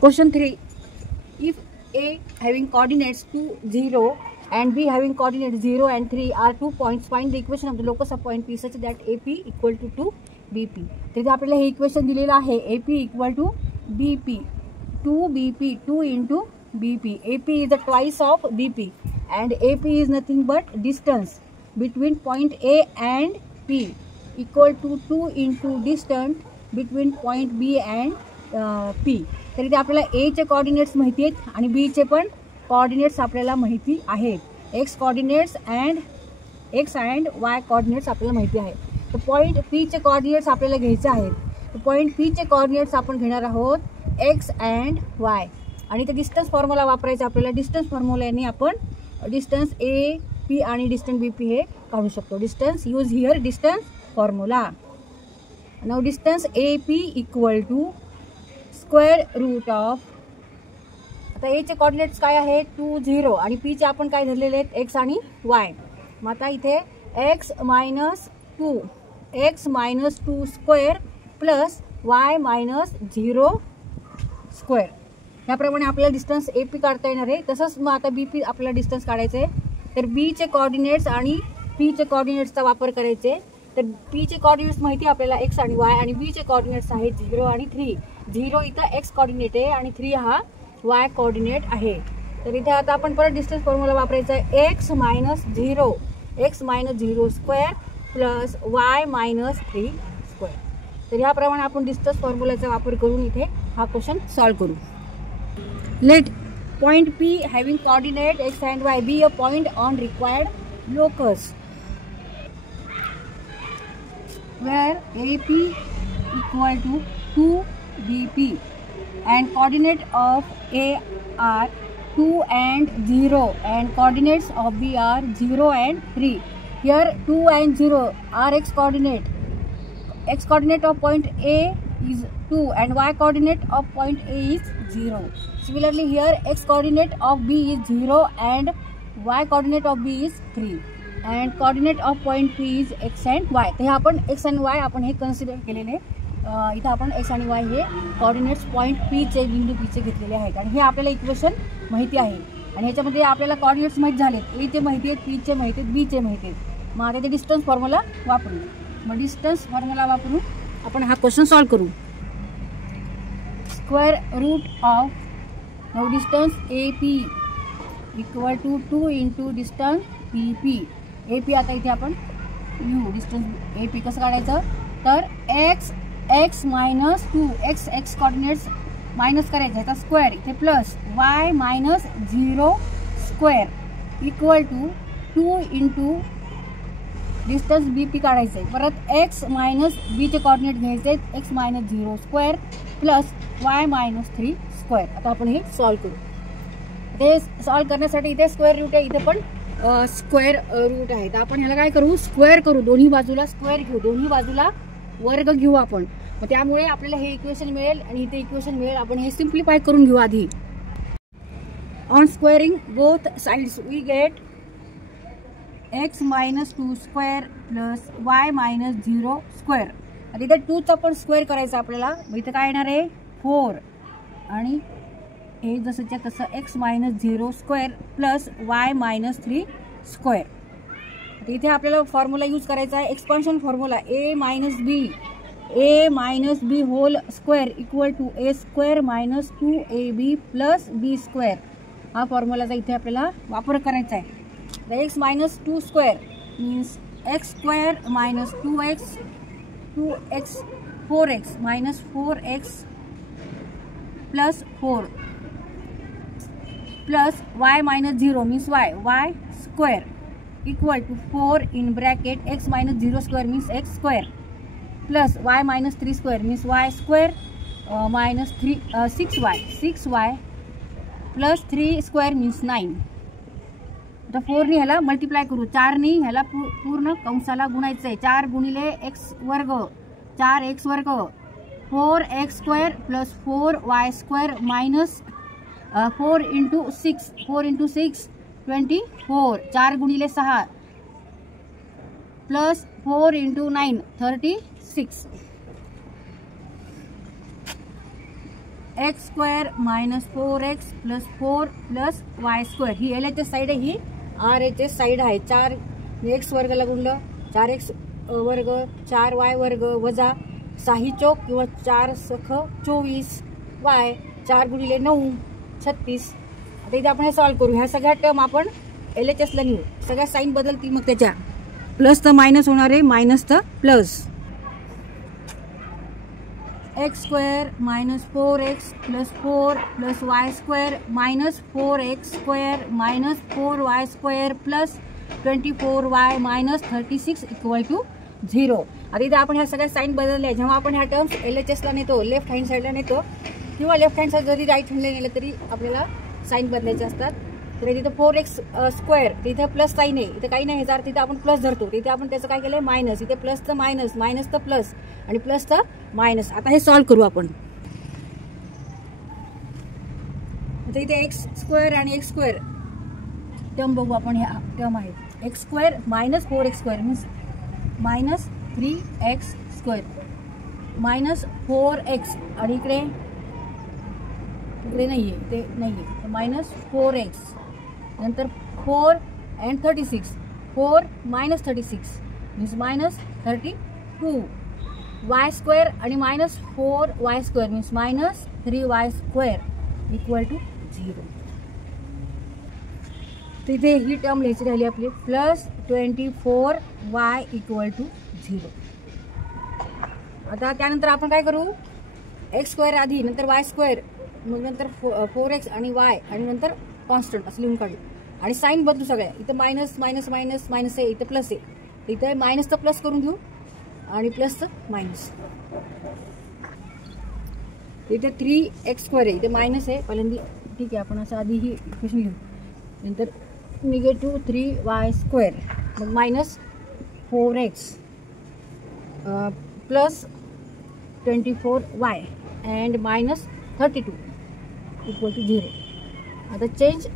Question 3. If A having coordinates 2, 0 and B having coordinates 0 and 3 are 2 points, find the equation of the locus of point P such that AP equal to 2 BP. तर इथे आपल्याला हे equation दिलेलं आहे. AP equal to BP. 2 BP, 2 into BP. AP is the twice of BP and AP is nothing but distance between point A and P equal to 2 into distance between point B and P. तर इथे आपल्याला A चे coordinates माहिती आहेत आणि B चे पण coordinates आपल्याला माहिती आहेत. X coordinates and X and Y coordinates आपल्याला माहिती आहे. तर पॉईंट P चे कोऑर्डिनेट्स आपल्याला घ्यायचे आहेत. तर पॉईंट P चे कोऑर्डिनेट्स आपण घेणार आहोत X अँड Y आणि ते डिस्टन्स फॉर्म्युला वापरायचा आपल्याला. डिस्टन्स फॉर्म्युल्याने आपण डिस्टन्स A P आणि डिस्टन्स BP हे काढू शकतो. Distance use here distance formula. Now distance AP equal to square root of, आता ए चे कोऑर्डिनेट्स काय आहेत 2, 0 आणि पी चे आपण काय धरलेले आहेत एक्स आणि वाय. मग आता इथे x minus 2 square plus Y minus 0 square. याप्रमाणे आपल्याला डिस्टन्स ए पी काढता येणार आहे. तसंच मग आता बी पी आपल्याला डिस्टन्स काढायचं आहे. तर बी चे कोऑर्डिनेट्स आणि पी चे कोऑर्डिनेट्सचा वापर करायचे. तर पी चे कोऑर्डिनेट्स माहिती आपल्याला एक्स आणि वाय आणि बी चे कोऑर्डिनेट्स आहेत 0 आणि 3. 0 इथं एक्स कोऑर्डिनेट आहे आणि 3 हा वाय कोऑर्डिनेट आहे. तर इथे आता आपण परत डिस्टन्स फॉर्म्युला वापरायचा आहे. X minus 0 square plus Y minus 3 square. तर याप्रमाणे आपण डिस्टन्स फॉर्म्युलाचा वापर करून इथे हा क्वेश्चन सॉल्व करू. Let point P having coordinate x and y be a point on required locus where AP equal to 2 BP and coordinate of A are 2 and 0 and coordinates of B are 0 and 3. Here 2 and 0 are x coordinate. X coordinate of point A is 2 and y coordinate of point A is 0. Similarly here x coordinate of B is 0 and y coordinate of B is 3 and coordinate of point P is x and y. तर हे आपण x and y आपण हे consider केलेले. इथं आपण x आणि Y हे कोऑर्डिनेट्स पॉईंट पी चे बिंदू पी चे घेतलेले आहेत आणि हे आपल्याला इक्वेशन माहिती आहे. आणि ह्याच्यामध्ये आपल्याला कोऑर्डिनेट्स माहीत झालेत. ए चे माहिती आहेत, पी चे माहिती आहेत, बी चे माहिती आहेत. मग आता ते डिस्टन्स फॉर्म्युला वापरू. मग डिस्टन्स फॉर्म्युला वापरून आपण हा क्वेश्चन सॉल्व करू. Square root of, now distance A P equal to 2 into distance P P. A P आता इथे आपण यू डिस्टन्स ए पी कसं काढायचं. तर X minus 2 X coordinates minus करायचं आहे. स्क्वेअर इथे plus Y minus 0 square equal to 2 into distance B P काढायचं आहे. परत एक्स मायनस बीचे कोऑर्डिनेट घ्यायचे आहेत X minus 0 square plus Y minus 3 square. आता आपण हे सॉल्व करू. ते सॉल्व करण्यासाठी इथे स्क्वेअर रूट आहे, इथे पण स्क्वेअर रूट आहे. तर आपण ह्याला काय करू, स्क्वेअर करू. दोन्ही बाजूला स्क्वेअर घेऊ, दोन्ही बाजूला वर्ग घेऊ आपण. मग त्यामुळे आपल्याला हे इक्वेशन मिळेल आणि इथे इक्वेशन मिळेल. आपण हे सिम्प्लिफाय करून घेऊ आधी. On squaring both sides we get X minus 2 square plus Y minus 0 square. आता इथे 2चा पण स्क्वेअर करायचा आपल्याला. मग इथे काय येणार आहे 4 आणि हे जसंच्या तसं X minus 0 square plus Y minus 3 square. इथे आपल्याला फॉर्म्युला यूज करायचा आहे expansion formula. A minus B whole square equal to A square minus 2ab plus B square. हा फॉर्म्युलाचा इथे आपल्याला वापर करायचा आहे. तर X minus 2 square means X square minus 2x 4x minus 4x plus 4 plus Y minus 0 means Y square equal to 4 in bracket x minus 0 square means x square plus y minus 3 square means y square minus 6y plus 3 square means 9. आता 4 ने ह्याला multiply करू, 4 ने ह्याला पूर्ण कंसाला गुणायचं आहे. 4 गुणिले x वर्ग 4x वर्ग 4x square plus 4y square minus 4 into 6 24. 4 गुणिले 6 plus 4 into 9 36. X square minus 4x plus 4 plus Y square. ही LHS साईड आहे, ही RHS साईड आहे. 4 x वर्गाला गुणलं 4x वर्ग 4y वर्ग वजा 6 चौक किंवा 4 सख 24 y 4 गुणिले 9 36. आता इथे आपण हे सॉल्व करू. ह्या सगळ्या टर्म आपण LHS ला नेऊ. सगळ्या साईन बदलतील, मग त्याच्या प्लस तर मायनस होणार आहे, मायनस तर plus. X square minus 4x plus 4 plus Y square minus 4x square minus 4y square plus 24y minus 36 equal to 0. आता इथे आपण ह्या सगळ्या साईन बदलल्या. जेव्हा आपण ह्या टर्म्स LHS ला नेतो, लेफ्ट हँड साईडला नेतो किंवा लेफ्ट हँड साईड जरी राईट हँडला नेलं तरी आपल्याला साईन बदलायचे असतात. तर तिथं 4x स्क्वेअर, तिथं प्लस साईन आहे, इथं काही नाही, जर तिथं आपण प्लस धरतो, तिथे आपण त्याचं काय केलंय मायनस. इथे प्लस तर मायनस, मायनस तर प्लस आणि प्लस तर मायनस. आता हे सॉल्व करू आपण. आता इथे एक्स स्क्वेअर आणि एक्स स्क्वेअर टर्म बघू आपण. ह्या टर्म आहेत x square minus 4x square means minus 3x square minus 4x आणि इकडे नाहीये, ते नाहीये, मायनस 4x नंतर 4 and 36 4 minus 36 means minus 32 Y square आणि minus 4y square means minus 3y square equal to 0. तिथे ही टर्म लिहायची राहिली आपली प्लस 24y इक्वल टू 0. आता त्यानंतर आपण काय करू, एक्स स्क्वेअर आधी नंतर वाय स्क्वेअर मग नंतर 4x आणि y आणि नंतर कॉन्स्टंट असं लिहून काढू आणि साईन बदलू सगळ्या. इथं मायनस मायनस मायनस मायनस आहे, इथं प्लस आहे, इथं मायनस तर प्लस करून घेऊ आणि प्लस तर मायनस. इथे 3x स्क्वेअर आहे, इथे मायनस आहे पहिल्यांदा, ठीक आहे आपण असं आधी ही इक्वेशन लिहू. नंतर निगेटिव्ह 3y स्क्वेअर मग minus 4x plus 24y and minus 32 equal to 0. आता चेंज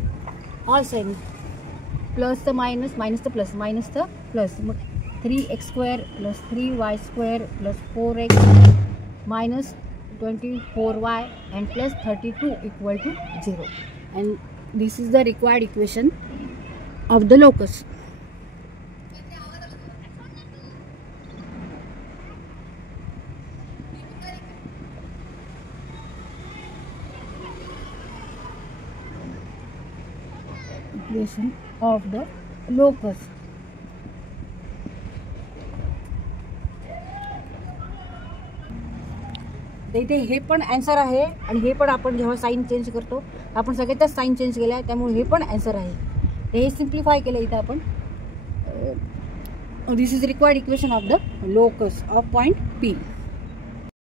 ऑल साइन, प्लस तर मायनस, मायनस तर प्लस, मायनस तर प्लस, मग 3x square plus 3y square plus 4x minus 24y and plus 32 equal to 0. And this is the required equation of the locus. Equation of the locus. इथे हे पण answer आहे आणि हे पण आपण जेव्हा साइन चेंज करतो आपण सगळ्याच साइन चेंज केला आहे त्यामुळे हे पण आन्सर आहे. हे सिम्प्लिफाय केलं इथे आपण. This is required equation of the locus of point P.